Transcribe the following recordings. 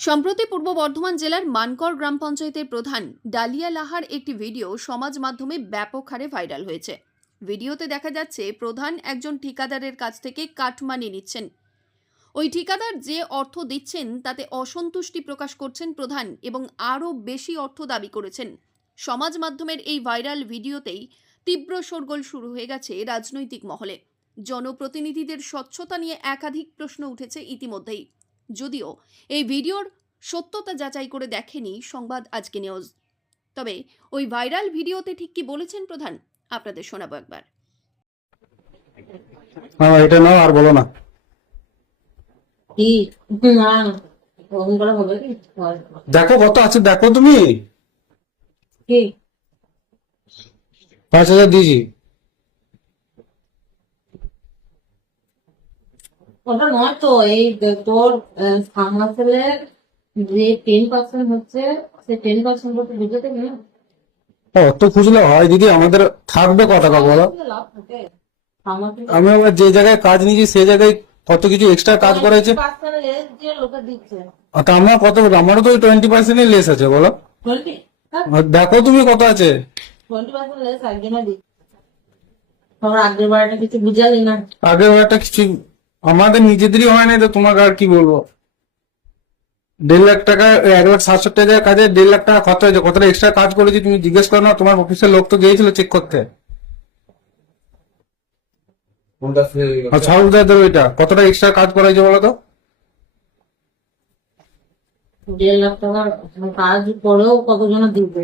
সম্প্রতি পূর্ব বর্ধমান জেলার মানকর গ্রাম পঞ্চায়েতের প্রধান ডালিয়া লাহার একটি ভিডিও সমাজ মাধ্যমে ব্যাপক হারে ভাইরাল হয়েছে। ভিডিওতে দেখা যাচ্ছে, প্রধান একজন ঠিকাদারের কাছ থেকে কাটমানি নিচ্ছেন। ওই ঠিকাদার যে অর্থ দিচ্ছেন, তাতে অসন্তুষ্টি প্রকাশ করছেন প্রধান এবং আরও বেশি অর্থ দাবি করেছেন। সমাজ মাধ্যমের এই ভাইরাল ভিডিওতেই তীব্র শোরগোল শুরু হয়ে গেছে রাজনৈতিক মহলে। জনপ্রতিনিধিদের স্বচ্ছতা নিয়ে একাধিক প্রশ্ন উঠেছে ইতিমধ্যেই। যদিও এই ভিডিওর সত্যতা যাচাই করে দেখেনি সংবাদ আজকে নিউজ। তবে ওই ভাইরাল ভিডিওতে ঠিক কি বলেছেন প্রধান আপনাদের শোনাবো একবার। হ্যাঁ এটা নাও আর বলো না। দেখো কত আছে দেখো তুমি। কি? পাঁচ হাজার দিয়েছি। ওটা নয় তো এই তোর ফার্মাসেলের যে টেন পার্সেন্ট হচ্ছে সে টেন পার্সেন্ট করতে বুঝতে না? অত খুঁজলে হয় দিদি আমাদের থাকবে কত টাকা বলো? আমি আবার যে জায়গায় কাজ নিয়েছি সেই জায়গায় কত কিছু এক্সট্রা কাজ করেছে? পার্সেন্ট লোকে তা আমার কত আমারও তো টোয়েন্টি পার্সেন্টই লেস আছে বলো। টোয়েন্টি দেখো তুমি কত আছে। পার্সেন্ট আগের বারটা কিছু বুঝালি না? আগে একটা কিছু আমাদের নিজেদেরই হয় না তো তোমাকে আর কি বলব? দেড় লাখ টাকা এক লাখ সাতষট্টি টাকার কাজে দেড় লাখ টাকা খরচা হয়েছে। কতটা এক্সট্রা কাজ করেছি তুমি জিজ্ঞেস করো না তোমার অফিসের লোক তো গিয়েছিল চেক করতে। এটা কতটা এক্সট্রা কাজ করা হয়েছে বলো তো? দেড় লাখ টাকার কাজ করেও কতজন দিবে?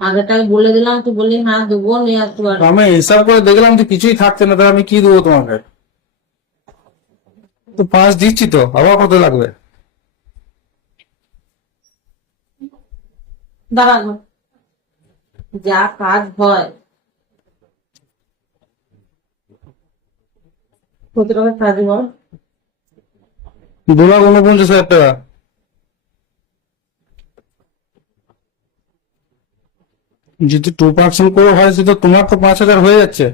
আগেটাই বলে দিলাম তুই বললি হ্যাঁ দেবো নিয়ে আসতে পারব আমি হিসাব করে দেখলাম যে কিছুই থাকছে না তাহলে আমি কি দেবো তোমাকে? তো পাঁচ দিচ্ছি তো আবার কত লাগবে? দাঁড়ানো যা কাজ হয়। কত টাকা কাজ বল দু লাখ উনপঞ্চাশ হাজার টাকা। যদি টু পার্সেন্ট করে হয় সেটা তোমার তো পাঁচ হাজার হয়ে যাচ্ছে।